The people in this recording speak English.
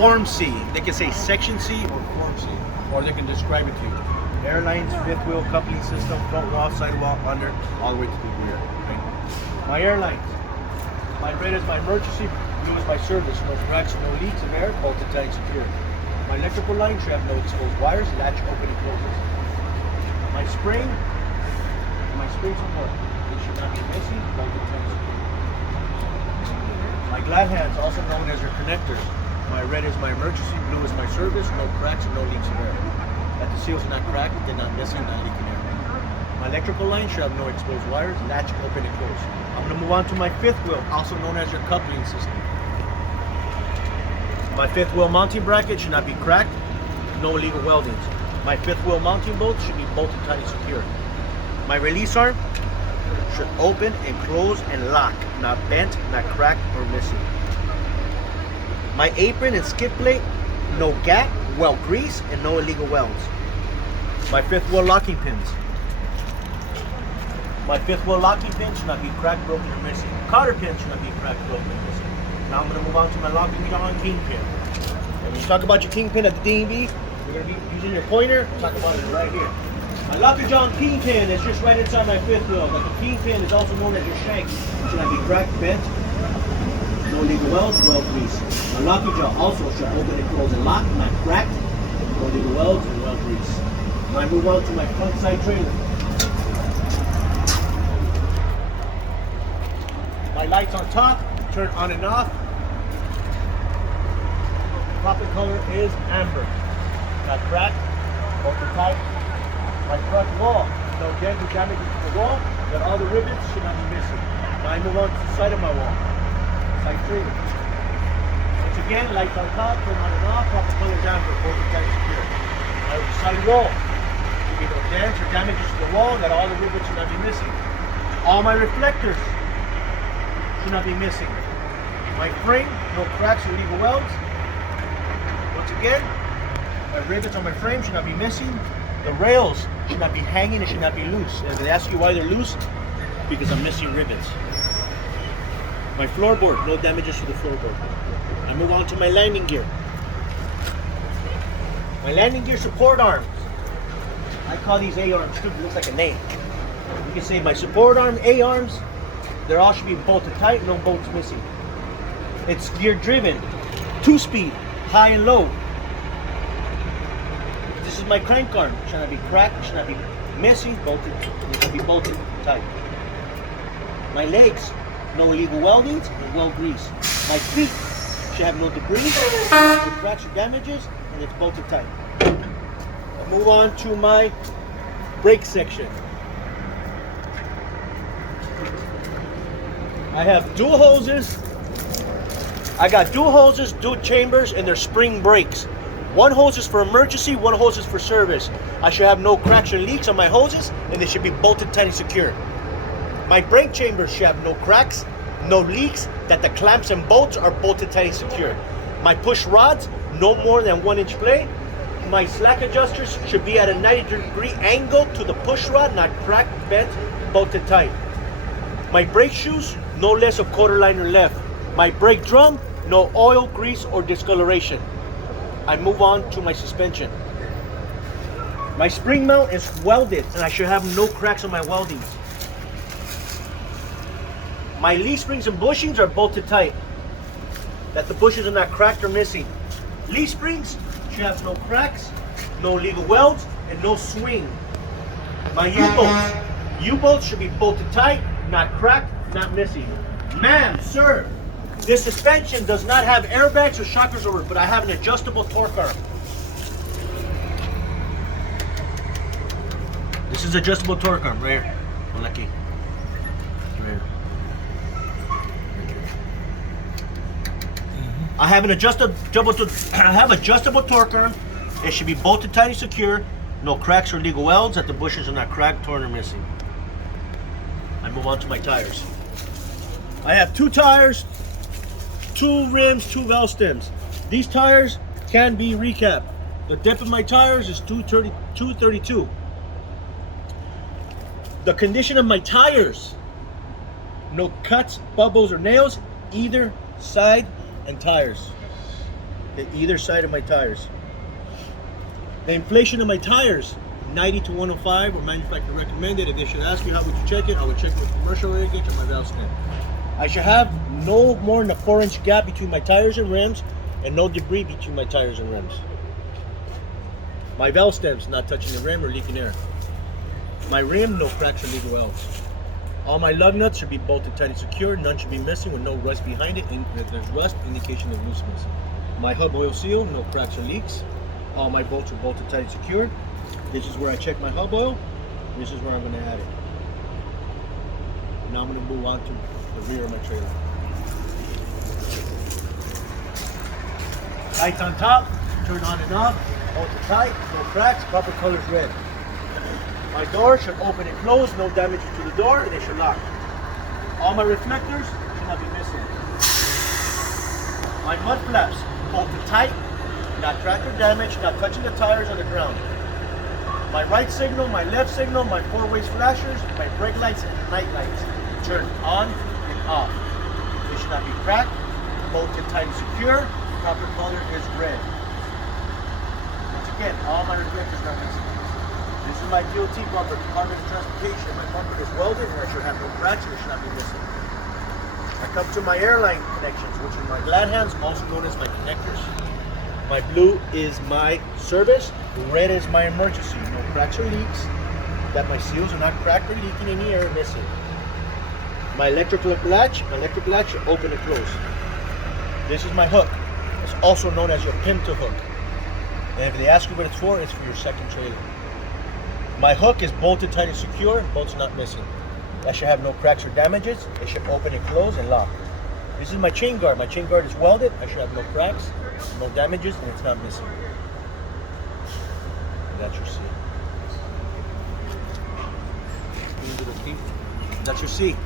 Form C. They can say Section C or Form C, or they can describe it to you. Airlines, fifth wheel, coupling system, front wall, sidewall, under, all the way to the rear. Right? My airlines. My red is my emergency, blue is my service. No cracks, no leaks of air, bolted tight, secure. My electrical line should have no exposed wires, latch open and closes. My spring, and my spring support. They should not be messy, bolted tight, secure. My glad hands, also known as your connectors. My red is my emergency, blue is my service, no cracks and no leaks of air. That the seals are not cracked, they're not missing, not leaking air. My electrical line should have no exposed wires, latch open and close. I'm going to move on to my fifth wheel, also known as your coupling system. My fifth wheel mounting bracket should not be cracked, no illegal weldings. My fifth wheel mounting bolts should be bolted tight and secure. My release arm should open and close and lock, not bent, not cracked or missing. My apron and skid plate, no gap, well grease, and no illegal welds. My fifth wheel locking pins. My fifth wheel locking pin should not be cracked, broken, or missing. Cotter pin should not be cracked, broken, or missing. Now I'm going to move on to my locking John kingpin. And when you talk about your kingpin at the D&B, you're going to be using your pointer. Talk about it right here. My Lucky John kingpin is just right inside my fifth wheel. But the kingpin is also known as your shank. It should not be cracked, bent, no legal welds, well grease. My Lucky John also should open and close and lock, not cracked, no legal welds, and well grease. Now I move on to my front side trailer. My lights on top, turn on and off. Proper color is amber. Not cracked, open tight. My front wall, no dent or damage to the wall, but all the rivets should not be missing. Now I move on to the side of my wall. Side trailer. Once again, lights on top, turn on and off, proper color is amber, open tight, secure. My side wall, should be no dents or damages to the wall, that all the rivets should not be missing. All my reflectors should not be missing. My frame, no cracks or legal welds. Once again, my rivets on my frame should not be missing. The rails should not be hanging, it should not be loose. And if they ask you why they're loose, because I'm missing rivets. My floorboard, no damages to the floorboard. I move on to my landing gear. My landing gear support arms. I call these A-arms too, it looks like a name. You can say my support arm, A-arms, they all should be bolted tight, no bolts missing. It's gear driven, 2-speed, high and low. This is my crank arm. It should not be cracked, it should not be missing, bolted, it should be bolted tight. My legs, no illegal weldings and well grease. My feet should have no debris, no cracks or damages, and it's bolted tight. I'll move on to my brake section. I have dual hoses. I got dual hoses, dual chambers, and they're spring brakes. One hose is for emergency, one hose is for service. I should have no cracks or leaks on my hoses, and they should be bolted tight and secure. My brake chambers should have no cracks, no leaks, that the clamps and bolts are bolted tight and secure. My push rods, no more than 1-inch blade. My slack adjusters should be at a 90-degree angle to the push rod, not cracked, bent, bolted tight. My brake shoes, no less of quarter liner left. My brake drum, no oil, grease, or discoloration. I move on to my suspension. My spring mount is welded, and I should have no cracks on my weldings. My leaf springs and bushings are bolted tight, that the bushings are not cracked or missing. Leaf springs should have no cracks, no legal welds, and no swing. My U-bolts should be bolted tight, not cracked, not missing. Ma'am, sir, this suspension does not have airbags or shock absorbers, but I have an adjustable torque arm. This is adjustable torque arm right here. Lucky. Right here. I have an adjustable torque arm. It should be bolted tight and secure. No cracks or legal welds, that the bushings are not cracked, torn, or missing. I move on to my tires. I have 2 tires, 2 rims, 2 valve stems. These tires can be recapped. The depth of my tires is 232. The condition of my tires, no cuts, bubbles, or nails, either side and tires. My brakes, no leaks, no dents or damages to the wall, that all the rivets should not be missing. hit either side of my tires. The inflation of my tires, 90 to 105, or manufacturer recommended. If they should ask you how would you check it, I would check it with commercial air gauge and my valve stem. I should have no more than a 4-inch gap between my tires and rims, and no debris between my tires and rims. My valve stems not touching the rim or leaking air. My rim, no cracks or legal welds. All my lug nuts should be bolted tight and secure. None should be missing with no rust behind it. And if there's rust, indication of looseness. My hub oil seal, no cracks or leaks. All my bolts are bolted tight and secured. This is where I check my hub oil. This is where I'm going to add it. Now I'm going to move on to the rear of my trailer. Lights on top, turn on and off, hold it tight, no cracks, proper color is red. My door should open and close, no damage to the door, and they should lock. All my reflectors should not be missing. My mud flaps, bolted tight, not cracked or damaged, not touching the tires or the ground. My right signal, my left signal, my 4-way flashers, my brake lights and night lights turn on and off. They should not be cracked, bolted tight and secure, proper color is red. Once again, all my reflectors are missing. This is my DOT bumper, Department of Transportation. My bumper is welded and I should have no cracks and it should not be missing. I come to my airline connections, which are my glad hands, also known as my connectors. My blue is my service, red is my emergency. No cracks or leaks, that my seals are not cracked or leaking any air or missing. My electric latch should open and close. This is my hook. It's also known as your pin to hook. And if they ask you what it's for your second trailer. My hook is bolted tight and secure, bolts not missing. That should have no cracks or damages. It should open and close and lock. This is my chain guard. My chain guard is welded. I should have no cracks, no damages, and it's not missing. And that's your C. That's your C.